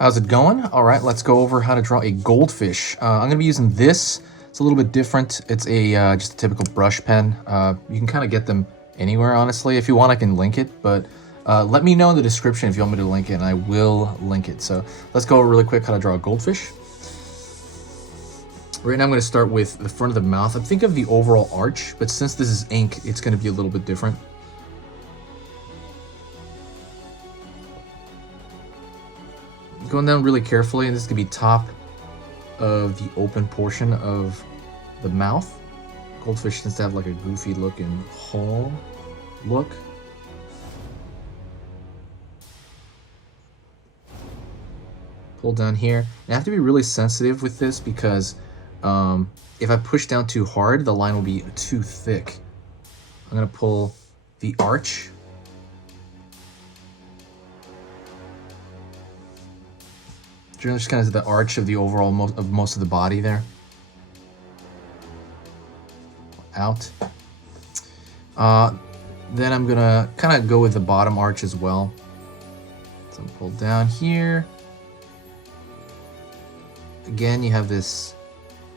How's it going? All right, let's go over how to draw a goldfish. I'm going to be using this. It's a little bit different. It's a just a typical brush pen. You can kind of get them anywhere, honestly. If you want, I can link it, but let me know in the description if you want me to link it, and I will link it. So let's go over really quick how to draw a goldfish. Right now I'm going to start with the front of the mouth. I'm thinking of the overall arch, but since this is ink, it's going to be a little bit different. Going down really carefully, and this is going to be top of the open portion of the mouth. Goldfish tends to have like a goofy looking hole look. Pull down here. And I have to be really sensitive with this because if I push down too hard, the line will be too thick. I'm gonna pull the arch. Just kind of the arch of the overall most of the body there. Out. Then I'm gonna kind of go with the bottom arch as well. So pull down here. Again, you have this,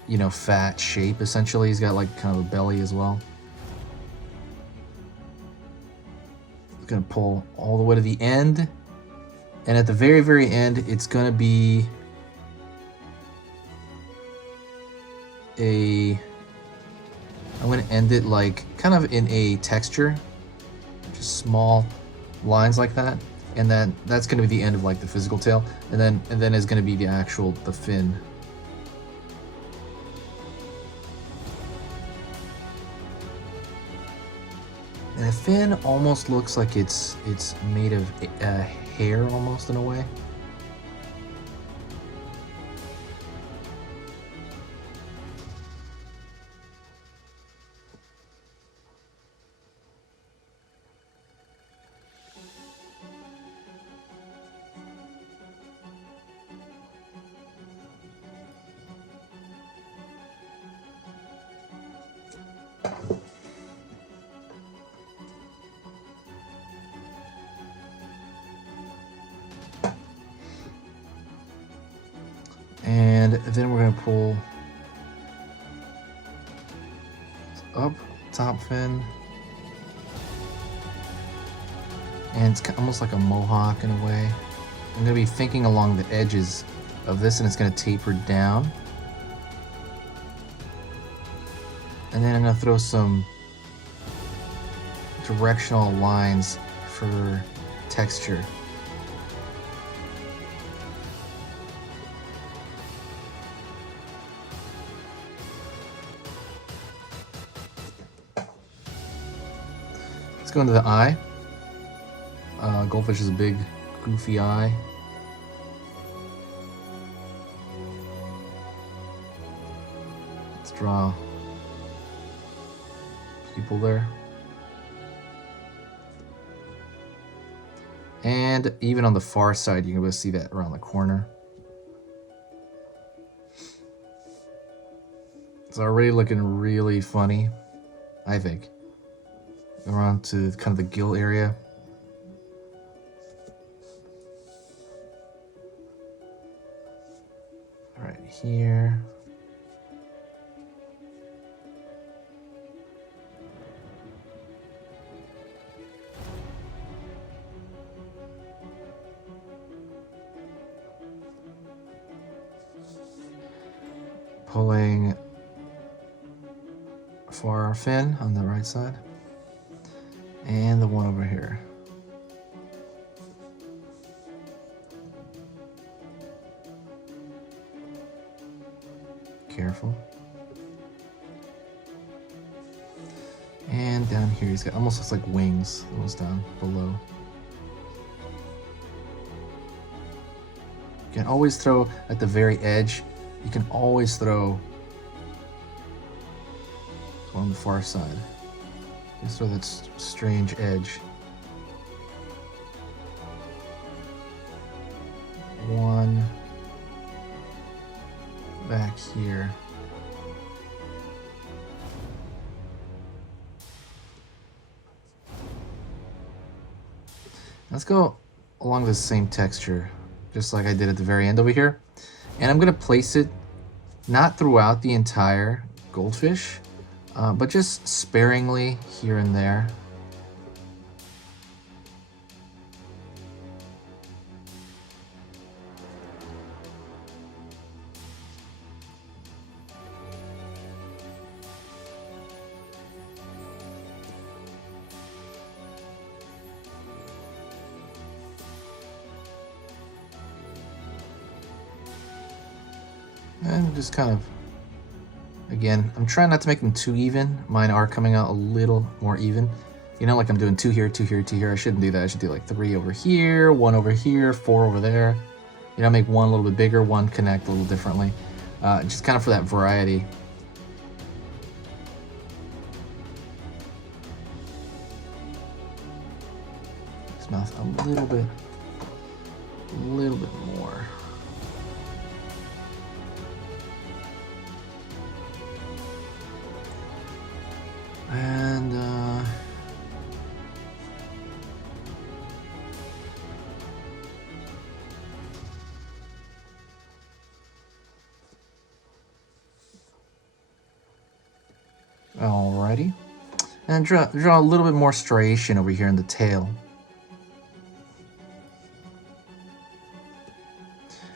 you know, fat shape essentially. He's got like kind of a belly as well. It's gonna pull all the way to the end. And at the very, very end, it's gonna be I'm gonna end it like kind of in a texture, just small lines like that. And then that's gonna be the end of like the physical tail. And then is gonna be the fin. And the fin almost looks like it's made of hair almost in a way. And then we're gonna pull up top fin. And it's almost like a mohawk in a way. I'm gonna be thinking along the edges of this, and it's gonna taper down. And then I'm gonna throw some directional lines for texture. Let's go into the eye. Goldfish is a big, goofy eye. Let's draw people there. And even on the far side, you can be able to see that around the corner. It's already looking really funny, I think. Around to kind of the gill area. Right here. Pulling for our fin on the right side. And the one over here. Careful. And down here, he's got almost looks like wings. Almost down below. You can always throw at the very edge. You can always throw on the far side. Just throw that strange edge. One back here. Let's go along the same texture just like I did at the very end over here. And I'm gonna place it not throughout the entire goldfish, but just sparingly here and there. And just kind of, again, I'm trying not to make them too even. Mine are coming out a little more even. You know, like I'm doing 2 here, 2 here, 2 here. I shouldn't do that. I should do like 3 over here, 1 over here, 4 over there. You know, make one a little bit bigger, one connect a little differently. Just kind of for that variety. His mouth a little bit more. And alrighty, and draw a little bit more striation over here in the tail.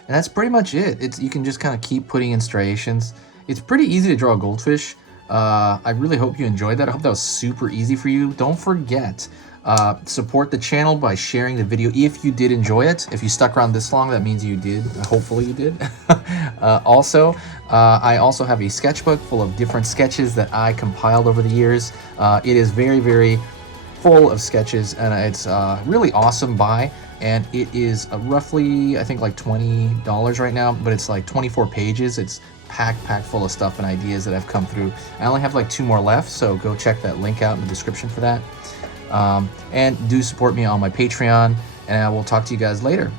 And that's pretty much it. You can just kind of keep putting in striations. It's pretty easy to draw a goldfish. I really hope you enjoyed that. I hope that was super easy for you. Don't forget, support the channel by sharing the video if you did enjoy it. If you stuck around this long, that means you did. Hopefully you did. Also, I also have a sketchbook full of different sketches that I compiled over the years. It is very, very full of sketches, and it's really awesome buy. And it is roughly, I think, like $20 right now, but it's like 24 pages. It's packed full of stuff and ideas that have come through. I only have like 2 more left, so go check that link out in the description for that. And do support me on my Patreon, and I will talk to you guys later.